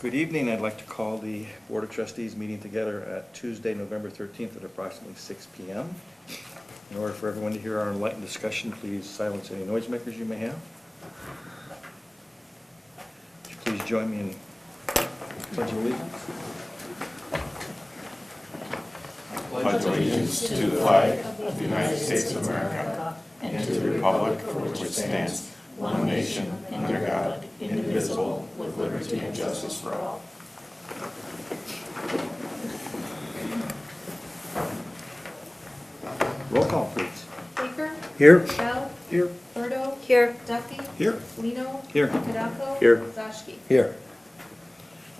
Good evening. I'd like to call the Board of Trustees meeting together at Tuesday, November 13th at approximately 6 p.m. In order for everyone to hear our enlightened discussion, please silence any noisemakers you may have. Would you please join me in pledge of allegiance? Pledge allegiance to the flag of the United States of America and to the republic for which it stands, one nation, under God, indivisible, with liberty and justice for all. Roll call, please. Baker? Here. Bell? Here. Berto? Here. Duffy? Here. Lino? Here. Kadako? Here. Zashki? Here.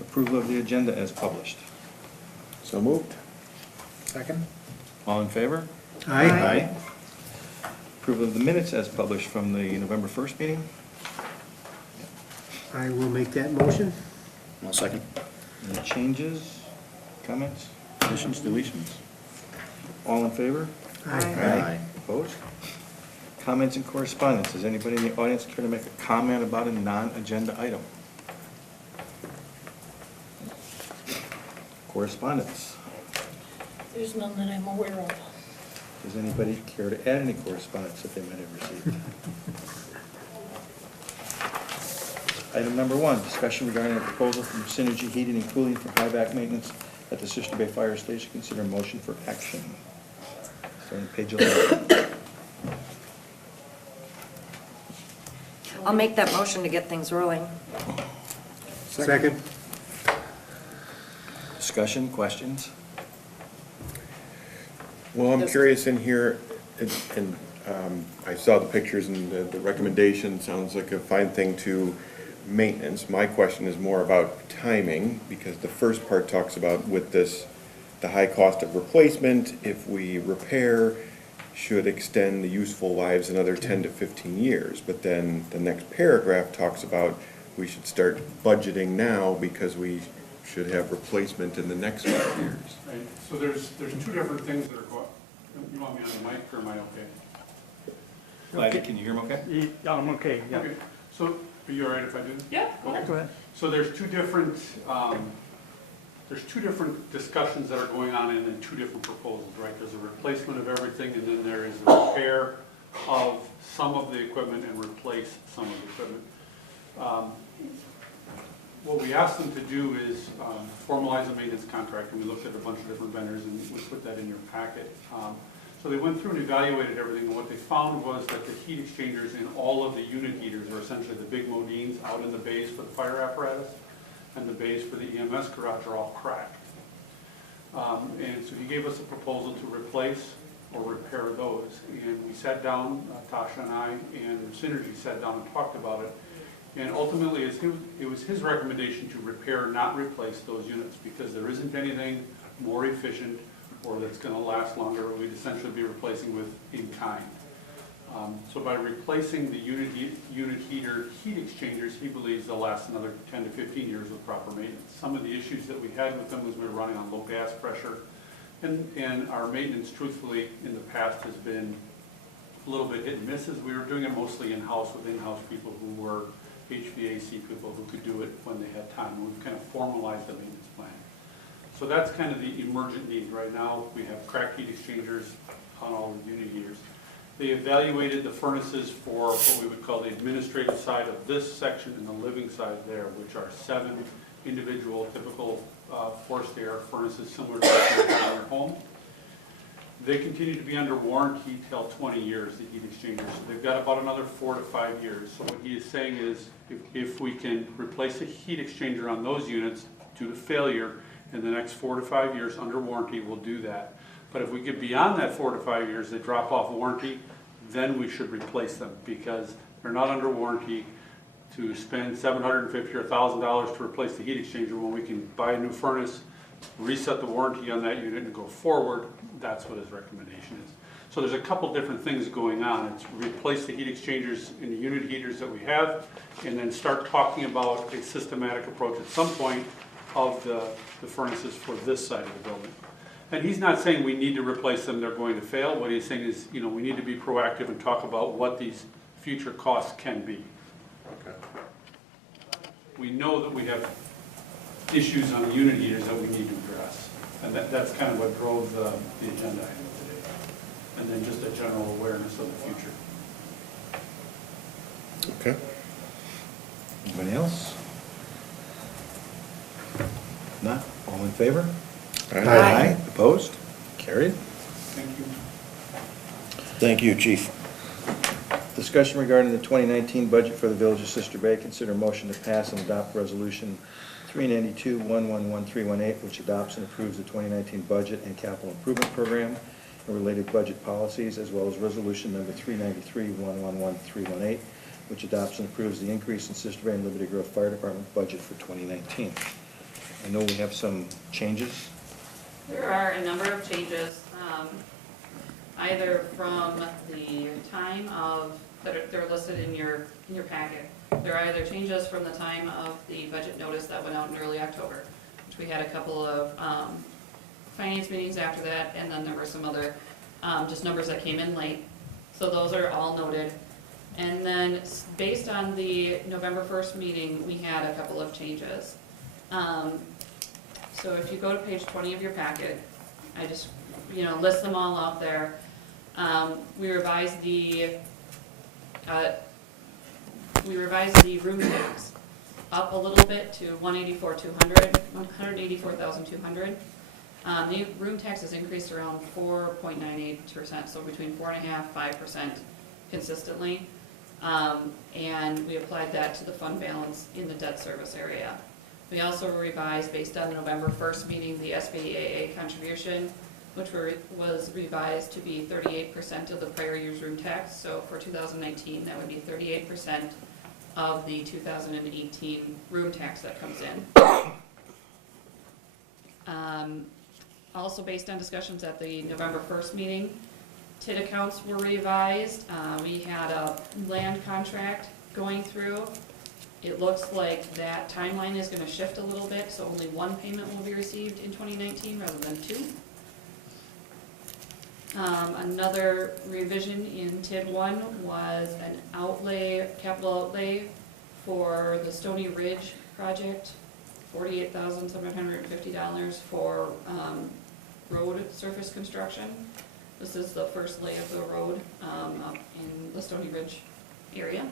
Approval of the agenda as published. So moved. Second? All in favor? Aye. Approval of the minutes as published from the November 1st meeting. I will make that motion. I'll second. Any changes, comments, Additions, deletions? all in favor? Aye. Opposed? Comments and correspondence. Does anybody in the audience care to make a comment about a non-agenda item? Correspondence. There's none that I'm aware of. Does anybody care to add any correspondence that they might have received? Item number 1, discussion regarding a proposal from Synergy Heating and Cooling for high-back maintenance at the Sister Bay Fire Station. Consider motion for action. Starting page 11. I'll make that motion to get things rolling. Second? Discussion, questions? Well, I'm curious in here, and I saw the pictures and the recommendation sounds like a fine thing to maintenance. My question is more about timing, because the first part talks about with this, the high cost of replacement, if we repair, should extend the useful lives another 10 to 15 years. But then the next paragraph talks about we should start budgeting now because we should have replacement in the next 5 years. Right, so there's two different things that are going, you want me on the mic or am I okay? Can you hear him okay? Yeah, I'm okay, Okay, so, are you all right if I do? Yeah. Okay. Go ahead. So there's two different discussions that are going on in two different proposals, right? There's a replacement of everything, and then there is a repair of some of the equipment and replace some of the equipment. What we asked them to do is formalize a maintenance contract, and we looked at a bunch of different vendors, and we put that in your packet. So they went through and evaluated everything, and what they found was that the heat exchangers in all of the unit heaters are essentially the big modines out in the bays for the fire apparatus, and the bays for the EMS garage are all cracked. And so he gave us a proposal to replace or repair those, and we sat down, Tasha and I, and Synergy sat down and talked about it. And ultimately, it was his recommendation to repair, not replace those units, because there isn't anything more efficient or that's going to last longer. We'd essentially be replacing with in kind. So by replacing the unit heater heat exchangers, he believes they'll last another 10 to 15 years with proper maintenance. Some of the issues that we had with them was we were running on low gas pressure, and our maintenance, truthfully, in the past has been a little bit hit and misses. We were doing it mostly in-house with in-house people who were HVAC people who could do it when they had time. We've kind of formalized the maintenance plan. So that's kind of the emergent need. Right now, we have cracked heat exchangers on all the unit heaters. They evaluated the furnaces for what we would call the administrative side of this section and the living side there, which are 7 individual typical forced air furnaces similar to what you have in your home. They continue to be under warranty till 20 years, the heat exchangers. So they've got about another 4 to 5 years. So what he is saying is if we can replace a heat exchanger on those units due to failure in the next 4 to 5 years under warranty, we'll do that. But if we get beyond that 4 to 5 years, they drop off warranty, then we should replace them, because they're not under warranty to spend $750 or $1,000 to replace the heat exchanger when we can buy a new furnace, reset the warranty on that unit and go forward. That's what his recommendation is. So there's a couple different things going on. It's replace the heat exchangers in the unit heaters that we have, and then start talking about a systematic approach at some point of the furnaces for this side of the building. And he's not saying we need to replace them, they're going to fail. What he's saying is, we need to be proactive and talk about what these future costs can be. Okay. We know that we have issues on the unit heaters that we need to address. And that's kind of what drove the agenda item today. And then just a general awareness of the future. Okay. Anybody else? Not? All in favor? Aye. Opposed? Carried. Thank you. Thank you, Chief. Discussion regarding the 2019 budget for the Village of Sister Bay. Consider motion to pass and adopt Resolution 392-111-318, which adopts and approves the 2019 budget and capital improvement program and related budget policies, as well as Resolution number 393-111-318, which adopts and approves the increase in Sister Bay and Liberty Grove Fire Department budget for 2019. I know we have some changes. There are a number of changes, either from the time of, they're listed in your packet. There are either changes from the time of the budget notice that went out in early October, which we had a couple of finance meetings after that, and then there were some other just numbers that came in late. So those are all noted. And then based on the November 1st meeting, we had a couple of changes. So if you go to page 20 of your packet, I just, list them all out there. We revised the room tax up a little bit to $184,200. The room tax has increased around 4.98%, so between 4.5%, 5% consistently. And we applied that to the fund balance in the debt service area. We also revised, based on the November 1st meeting, the SBAA contribution, which was revised to be 38% of the prior year's room tax. So for 2019, that would be 38% of the 2018 room tax that comes in. Also, based on discussions at the November 1st meeting, TID accounts were revised. We had a land contract going through. It looks like that timeline is going to shift a little bit, so only one payment will be received in 2019 rather than two. Another revision in TID 1 was an capital outlay for the Stony Ridge project, $48,750 for road surface construction. This is the first lay of the road up in the Stony Ridge area.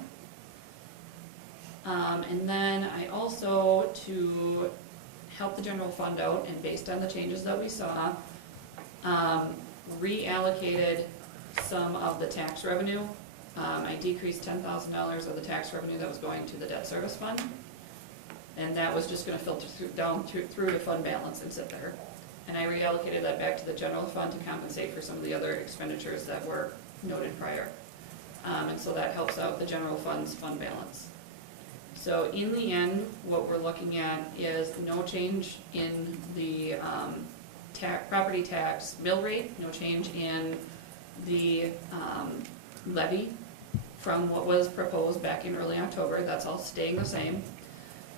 And then I also, to help the general fund out, and based on the changes that we saw, reallocated some of the tax revenue. I decreased $10,000 of the tax revenue that was going to the debt service fund. And that was just gonna filter through to fund balance and sit there. And I reallocated that back to the general fund to compensate for some of the other expenditures that were noted prior. And so that helps out the general fund's fund balance. So in the end, what we're looking at is no change in the property tax mill rate, no change in the levy from what was proposed back in early October. That's all staying the same.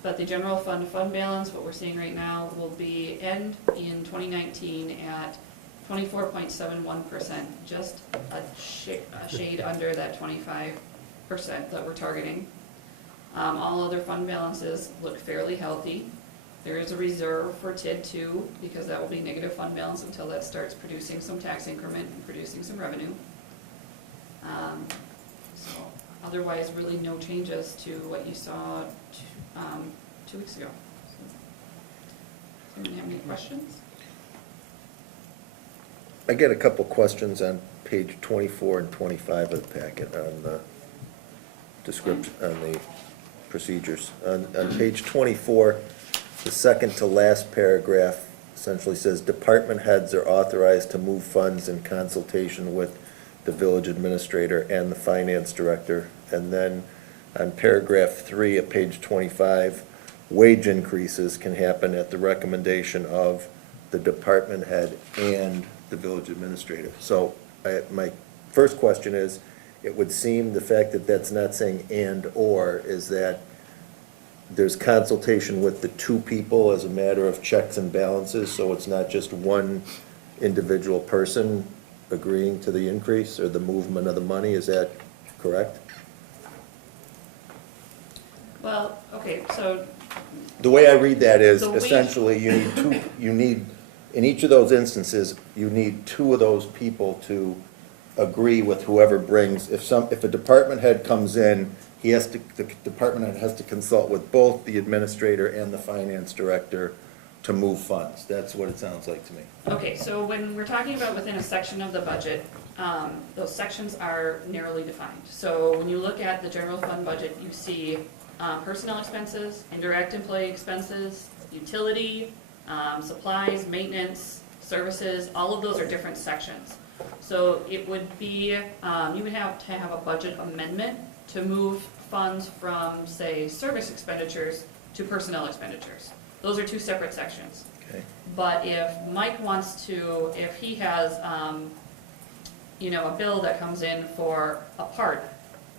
But the general fund balance, what we're seeing right now, will be end in 2019 at 24.71%, just a shade under that 25% that we're targeting. All other fund balances look fairly healthy. There is a reserve for TID 2 because that will be negative fund balance until that starts producing some tax increment and producing some revenue. So otherwise, really no changes to what you saw 2 weeks ago. So, anyone have any questions? I get a couple questions on page 24 and 25 of the packet on the description, on the procedures. On page 24, the second to last paragraph essentially says, department heads are authorized to move funds in consultation with the village administrator and the finance director. And then on paragraph 3 of page 25, wage increases can happen at the recommendation of the department head and the village administrator. So my first question is, it would seem the fact that that's not saying and or is that there's consultation with the two people as a matter of checks and balances, so it's not just one individual person agreeing to the increase or the movement of the money. Is that correct? Well, okay, so The way I read that is The way- essentially you need, in each of those instances, you need two of those people to agree with whoever brings, if a department head comes in, the department head has to consult with both the administrator and the finance director to move funds. That's what it sounds like to me. Okay, so when we're talking about within a section of the budget, those sections are narrowly defined. So when you look at the general fund budget, you see personnel expenses, indirect employee expenses, utility, supplies, maintenance, services, all of those are different sections. So it would be, you would have to have a budget amendment to move funds from, say, service expenditures to personnel expenditures. Those are two separate sections. Okay. But if Mike wants to, if he has, a bill that comes in for a part,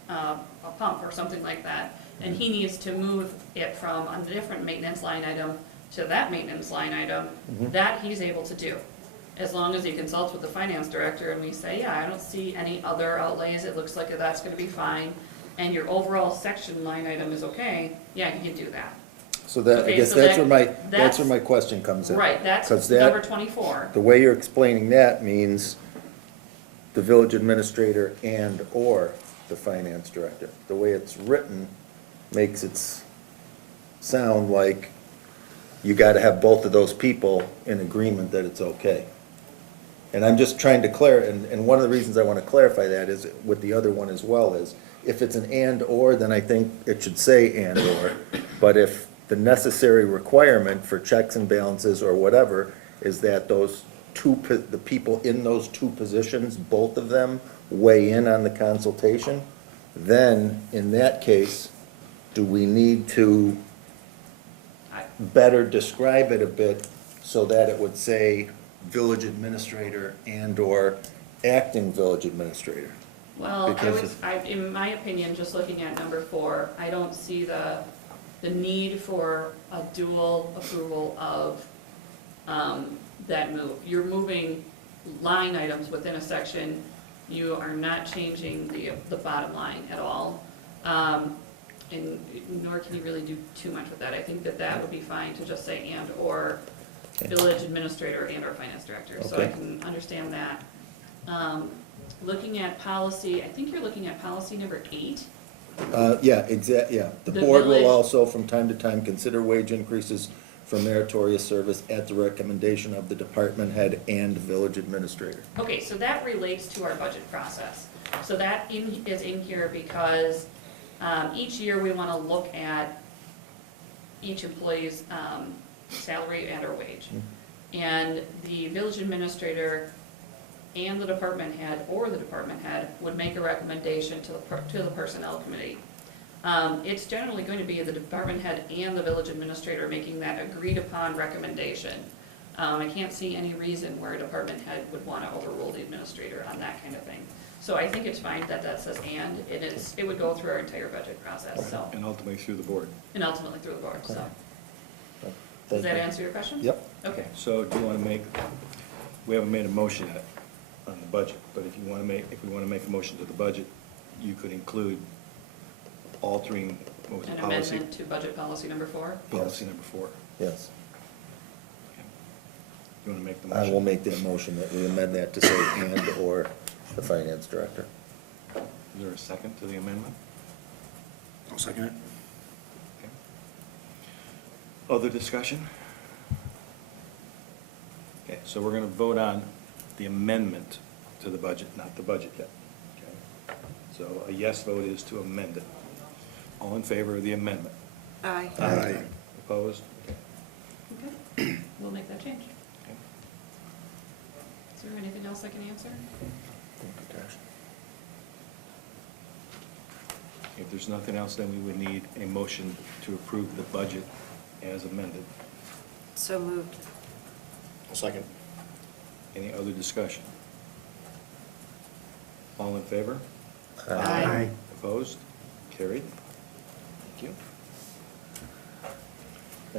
a pump or something like that, and he needs to move it from a different maintenance line item to that maintenance line item, that he's able to do. As long as he consults with the finance director and we say, yeah, I don't see any other outlays, it looks like that's gonna be fine, and your overall section line item is okay, yeah, he can do that. So that, I Okay, guess so that's that's- where my question comes in. Right, that's 'Cause that- number 24. The way you're explaining that means the village administrator and/or the finance director. The way it's written makes it sound like you gotta have both of those people in agreement that it's okay. And I'm just trying to and one of the reasons I wanna clarify that is with the other one as well is, if it's an and/or, then I think it should say and/or. But if the necessary requirement for checks and balances or whatever is that the people in those two positions, both of them, weigh in on the consultation, then in that case, do we need to better describe it a bit so that it would say village administrator and/or acting village administrator? Well, Because in my opinion, just looking at number 4, I don't see the need for a dual approval of that move. You're moving line items within a section, you are not changing the bottom line at all. And nor can you really do too much with that. I think that would be fine to just say and/or village administrator and/or finance director. So I Okay. can understand that. Looking at policy, I think you're looking at policy number 8. Yeah. The The board village- will also from time to time consider wage increases for meritorious service at the recommendation of the department head and village administrator. Okay, so that relates to our budget process. So that is in here because each year we want to look at each employee's salary and or wage. And the village administrator and the department head or the department head would make a recommendation to the personnel committee. It's generally going to be the department head and the village administrator making that agreed upon recommendation. I can't see any reason where a department head would want to overrule the administrator on that kind of thing. So I think it's fine that says and, it would go through our entire budget process, so, And ultimately through the board. and ultimately through the board, so. Does Thank that you. answer your question? Yep. Okay. So do you want to we haven't made a motion yet on the budget, but if we want to make a motion to the budget, you could include altering, what was it, An policy? amendment to budget policy number 4? Policy number 4. Yes. You want to make the I motion? will make that motion that we amend that to say and/or the finance director. Is there a second to the amendment? I'll second it. Okay. Other discussion? Okay, so we're going to vote on the amendment to the budget, not the budget yet. Okay. So a yes vote is to amend it. All in favor of the amendment? Aye. Aye. Opposed? Okay, we'll make that change. Okay. Is there anything else I can answer? If there's nothing else, then we would need a motion to approve the budget as amended. So moved. I'll second. Any other discussion? All in favor? Aye. Opposed? Carried. Thank you.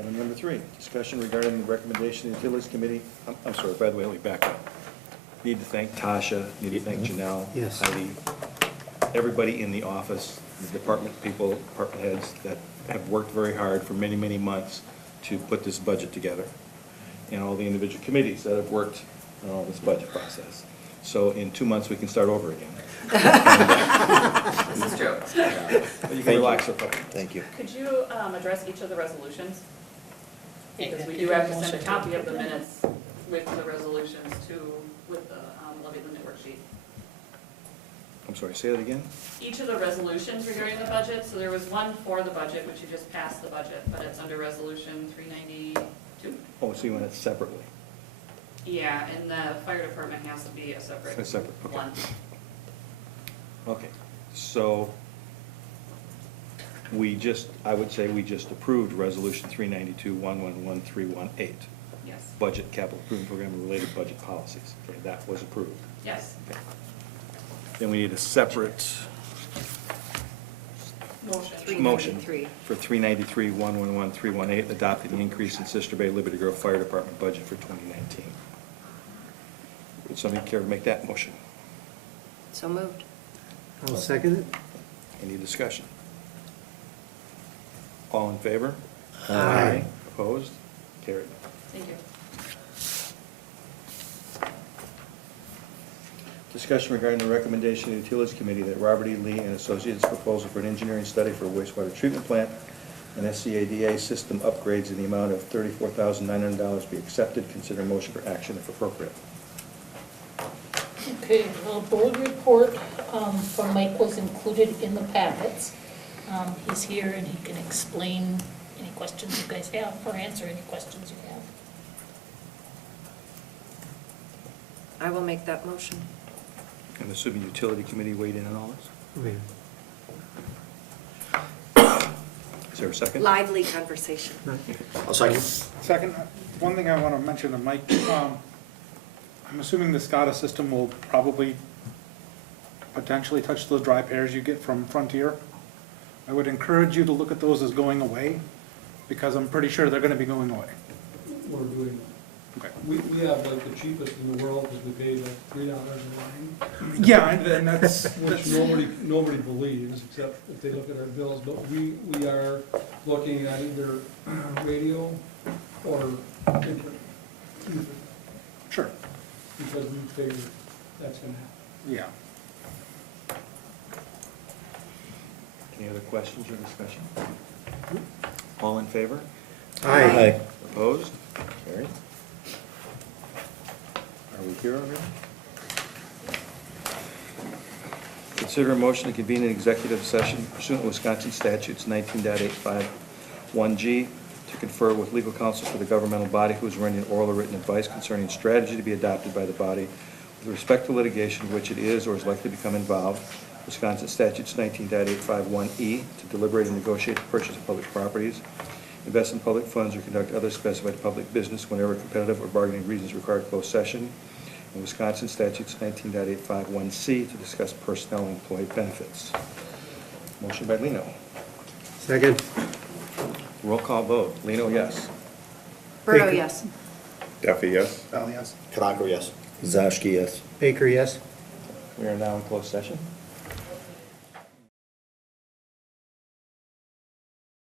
Item number 3, discussion regarding the recommendation of the Utilities Committee. I'm sorry, by the way, let me back up. Need to thank Tasha, need to thank Janelle, Yes. Heidi, everybody in the office, the department people, department heads that have worked very hard for many, many months to put this budget together, and all the individual committees that have worked on all this budget process. So in 2 months, we can start over again. This is true. You can relax for a couple. Thank you. Could you address each of the resolutions? Because we do have to send a copy of the minutes with the resolutions with the levy limit worksheet. I'm sorry, say that again? Each of the resolutions regarding the budget, so there was one for the budget, which you just passed the budget, but it's under resolution 392? Oh, so you want it separately? Yeah, and the fire department has to be a separate A separate, okay. one. Okay, so I would say we just approved Resolution 392-111-318, Yes. Budget Capital Improvement Program and related budget policies. Okay, that was approved. Yes. Okay. Then we need a separate motion 393. for 393-111-318, adopting the increase in Sister Bay Liberty Grove Fire Department budget for 2019. Would somebody care to make that motion? So moved. I'll second it. Any discussion? All in favor? Aye. Opposed? Carried. Thank you. Discussion regarding the recommendation of the Utilities Committee that Robert E. Lee and Associates' proposal for an engineering study for a wastewater treatment plant and SCADA system upgrades in the amount of $34,900 be accepted. Consider motion for action if appropriate. Okay, the board report from Mike was included in the packets. He's here and he can explain any questions you guys have or answer any questions you have. I will make that motion. I'm assuming Utility Committee weighed in on all this? Okay. Is there a second? Lively conversation. I'll second. Second, one thing I want to mention to Mike, I'm assuming the SCADA system will probably potentially touch those dry pairs you get from Frontier. I would encourage you to look at those as going away, because I'm pretty sure they're going to be going away. We're doing, Okay. we have like the cheapest in the world because we pay like $3 a line, Yeah, and that's, which nobody believes except if they look at our bills, but we are looking at either radio or internet. sure, Because we figure that's gonna happen. yeah. Any other questions or discussion? All in favor? Aye. Opposed? Carried. Are we here already? Consider a motion to convene an executive session pursuant to Wisconsin statutes 19.851G to confer with legal counsel for the governmental body who is rendering oral or written advice concerning strategy to be adopted by the body with respect to litigation in which it is or is likely to become involved. Wisconsin statutes 19.851E to deliberate and negotiate the purchase of public properties, invest in public funds, or conduct other specified public business whenever competitive or bargaining reasons require closed session. And Wisconsin statutes 19.851C to discuss personnel and employee benefits. Motion by Lino. Second. Roll call vote. Lino, yes. Berto, Baker. yes. Duffy, yes? Yes. Karanka, yes. Zashki, yes. Baker, yes. We are now in closed session.